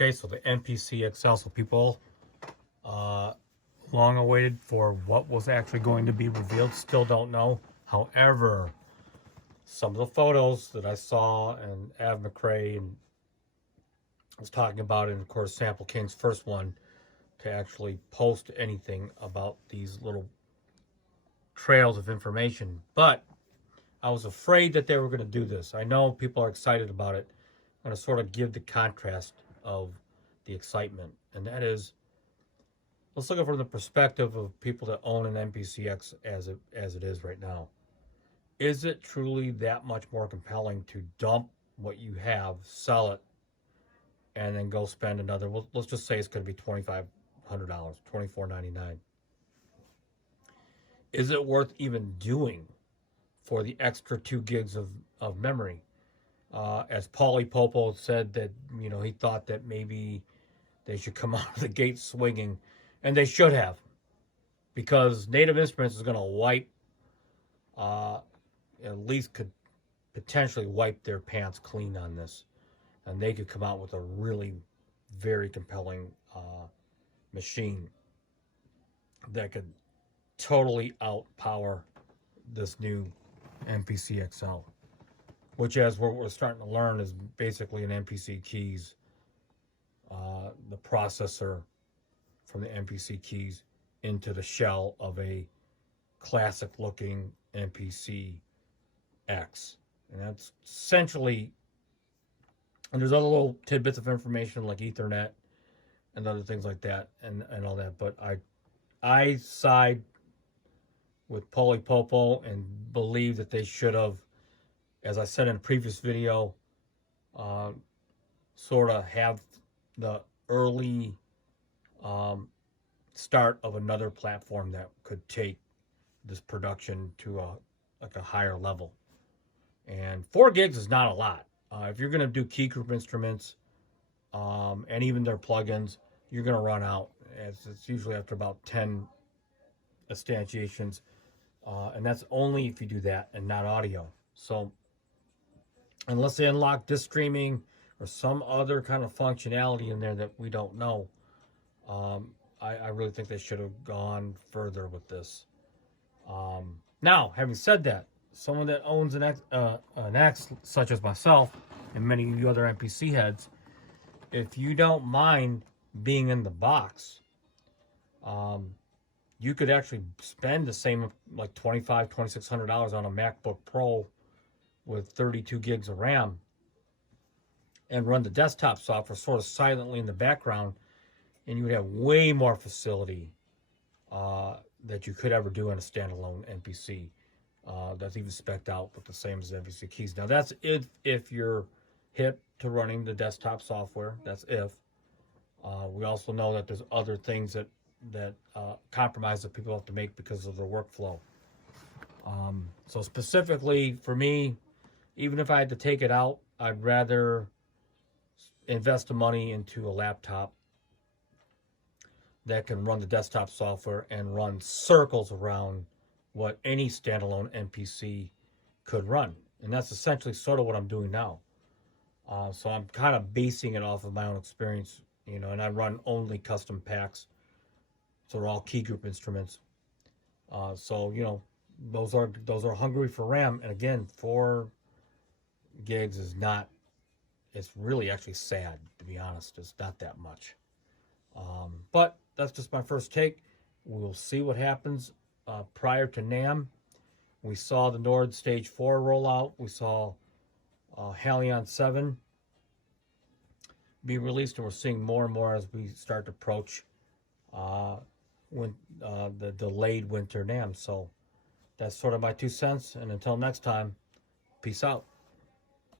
Okay, so the MPC XL, so people long awaited for what was actually going to be revealed, still don't know. However, some of the photos that I saw and Av McRae and was talking about, and of course Sample King's first one to actually post anything about these little trails of information. But I was afraid that they were going to do this. I know people are excited about it. I'm going to sort of give the contrast of the excitement, and that is, let's look at it from the perspective of people that own an MPCX as it is right now. Is it truly that much more compelling to dump what you have, sell it, and then go spend another, well, let's just say it's going to be $2,500, $2,499. Is it worth even doing for the extra 2 gigs of memory? As Paulie Popo said that, he thought that maybe they should come out of the gate swinging, and they should have, because Native Instruments is going to wipe, at least could potentially wipe their pants clean on this, and they could come out with a really very compelling machine that could totally outpower this new MPC XL, which, as what we're starting to learn, is basically an MPC keys, the processor from the MPC keys into the shell of a classic looking MPC X. And that's essentially, and there's other little tidbits of information like Ethernet and other things like that and all that. But I side with Paulie Popo and believe that they should have, as I said in a previous video, sort of have the early start of another platform that could take this production to a higher level. And 4 gigs is not a lot. If you're going to do key group instruments and even their plugins, you're going to run out. It's usually after about 10 instantiations, and that's only if you do that and not audio. So unless they unlock disk streaming or some other kind of functionality in there that we don't know, I really think they should have gone further with this. Now, having said that, someone that owns an X, such as myself and many of you other MPC heads, if you don't mind being in the box, you could actually spend the same, like $2,600 on a MacBook Pro with 32 gigs of RAM and run the desktop software sort of silently in the background, and you would have way more facility that you could ever do in a standalone MPC. That's even spec'd out with the same as MPC keys. Now that's if you're hip to running the desktop software. That's if. We also know that there's other things that compromise that people have to make because of their workflow. So specifically for me, even if I had to take it out, I'd rather invest the money into a laptop that can run the desktop software and run circles around what any standalone MPC could run. And that's essentially sort of what I'm doing now. So I'm kind of basing it off of my own experience, and I run only custom packs. So they're all key group instruments. So, those are hungry for RAM. And again, 4 gigs is not, it's really actually sad, to be honest. It's not that much. But that's just my first take. We'll see what happens. Prior to NAMM, we saw the Nord Stage 4 rollout. We saw Halion 7 be released, and we're seeing more and more as we start to approach the delayed winter NAMM. So that's sort of my 2 cents. And until next time, peace out.